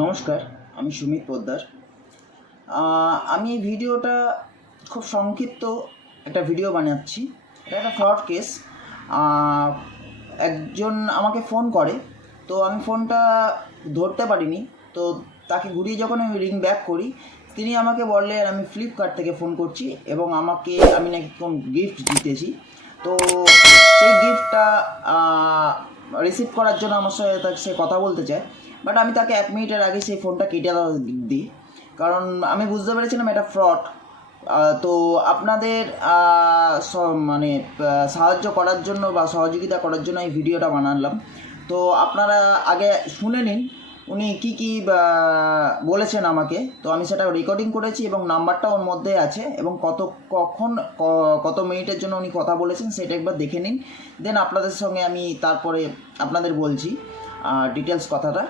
নমস্কার, আমি সুমিত পোদ্দার। আমি ভিডিওটা খুব সংক্ষিপ্ত একটা ভিডিও বানাচ্ছি। এটা একটা ফ্রড কেস। একজন আমাকে ফোন করে, তো আমি ফোনটা ধরতে পারিনি। তো তাকে ঘুরিয়ে যখন আমি রিং ব্যাক করি, তিনি আমাকে বললেন, আমি ফ্লিপকার্ট থেকে ফোন করছি এবং আমাকে, আমি নাকি কোন গিফট জিতেছি। তো সেই গিফটটা রিসিভ করার জন্য আমার সাথে তাকে সে কথা বলতে চায়। বাট আমি তাকে এক মিনিটের আগে সেই ফোনটা কেটে দিই। কারণ আমি বুঝতে পেরেছিলাম এটা ফ্রড তো আপনাদের মানে সাহায্য করার জন্য বা সহযোগিতা করার জন্য এই ভিডিওটা বানালাম। তো আপনারা আগে শুনে নিন। উনি কি কি বলেছেন আমাকে তো আমি সেটা রেকর্ডিং করেছি এবং নাম্বারটা ওর মধ্যে আছে এবং কত কখন ক- কত মিনিটের জন্য উনি কথা বলেছেন সেটা একবার দেখে নিন দেন আপনাদের সঙ্গে আমি তারপরে আপনাদের বলছি ডিটেলস কথাটা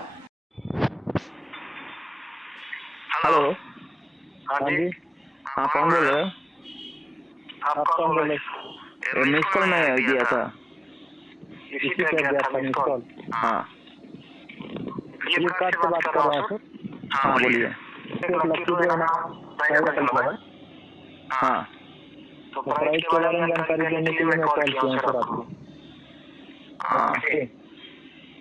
हेलो हाँ हाँ जी जी हाँ कौन बोल रहे हो आप कौन बोल रहे ये मिस कॉल मैं दिया था इसी पे गया था मिस कॉल हाँ फ्लिपकार्ट से बात कर रहा हूँ हाँ बोलिए सर लकी जो है ना प्राइवेट मतलब है हाँ तो प्राइस के बारे में जानकारी देने के लिए मैं कॉल किया हूँ सर आपको हाँ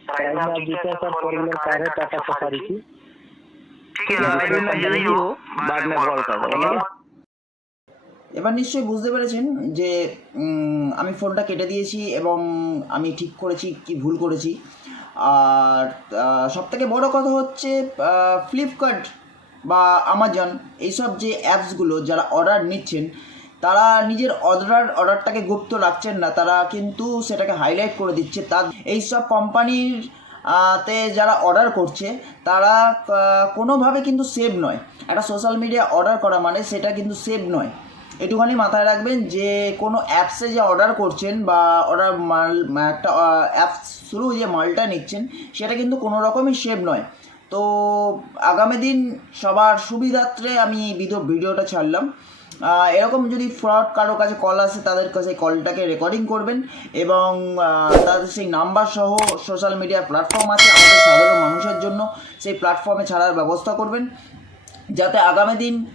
प्राइस में आप जीते हैं सर फोर व्हीलर कार है टाटा सफारी की ठीक है अभी मैं बिजी हूँ बाद में कॉल कर रहा हूँ এবার নিশ্চয়ই বুঝতে পেরেছেন যে উম, আমি ফোনটা কেটে দিয়েছি এবং আমি ঠিক করেছি কি ভুল করেছি আর সব থেকে বড়ো কথা হচ্ছে ফ্লিপকার্ট বা আমাজন এইসব যে অ্যাপসগুলো যারা অর্ডার নিচ্ছেন, তারা নিজের অর্ডার অর্ডারটাকে গুপ্ত রাখছেন না, তারা কিন্তু সেটাকে হাইলাইট করে দিচ্ছে। তার, এইসব কোম্পানির তে যারা অর্ডার করছে, তারা কোনোভাবে কিন্তু সেভ নয়। একটা সোশ্যাল মিডিয়া অর্ডার করা মানে সেটা কিন্তু সেভ নয়। একটুখানি মাথায় রাখবেন যে কোনো অ্যাপসে যে অর্ডার করছেন বা অর্ডার মাল একটা অ্যাপস থ্রু যে মালটা নিচ্ছেন, সেটা কিন্তু কোনো রকমই সেভ নয়। তো আগামী দিন সবার সুবিধার্থে আমি ভিডিও ভিডিওটা ছাড়লাম। এরকম যদি ফ্রড কারও কাছে কল আসে, তাদের কাছে কলটাকে রেকর্ডিং করবেন এবং তাদের সেই নাম্বার সহ সোশ্যাল মিডিয়া প্ল্যাটফর্ম আছে আমাদের সাধারণ মানুষের জন্য, সেই প্ল্যাটফর্মে ছাড়ার ব্যবস্থা করবেন। যাতে আগামী দিন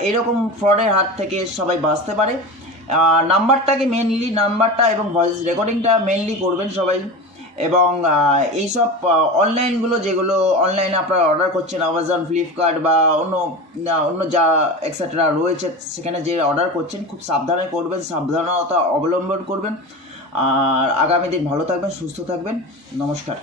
এরকম ফ্রডের হাত থেকে সবাই বাঁচতে পারে। নাম্বারটাকে মেনলি নাম্বারটা এবং ভয়েস রেকর্ডিংটা মেনলি করবেন সবাই। এবং এইসব অনলাইনগুলো যেগুলো অনলাইনে আপনারা অর্ডার করছেন আমাজন ফ্লিপকার্ট বা অন্য অন্য যা এক্সেট্রা রয়েছে, সেখানে যে অর্ডার করছেন, খুব সাবধানে করবেন, সাবধানতা অবলম্বন করবেন। আর আগামী দিন ভালো থাকবেন, সুস্থ থাকবেন। নমস্কার।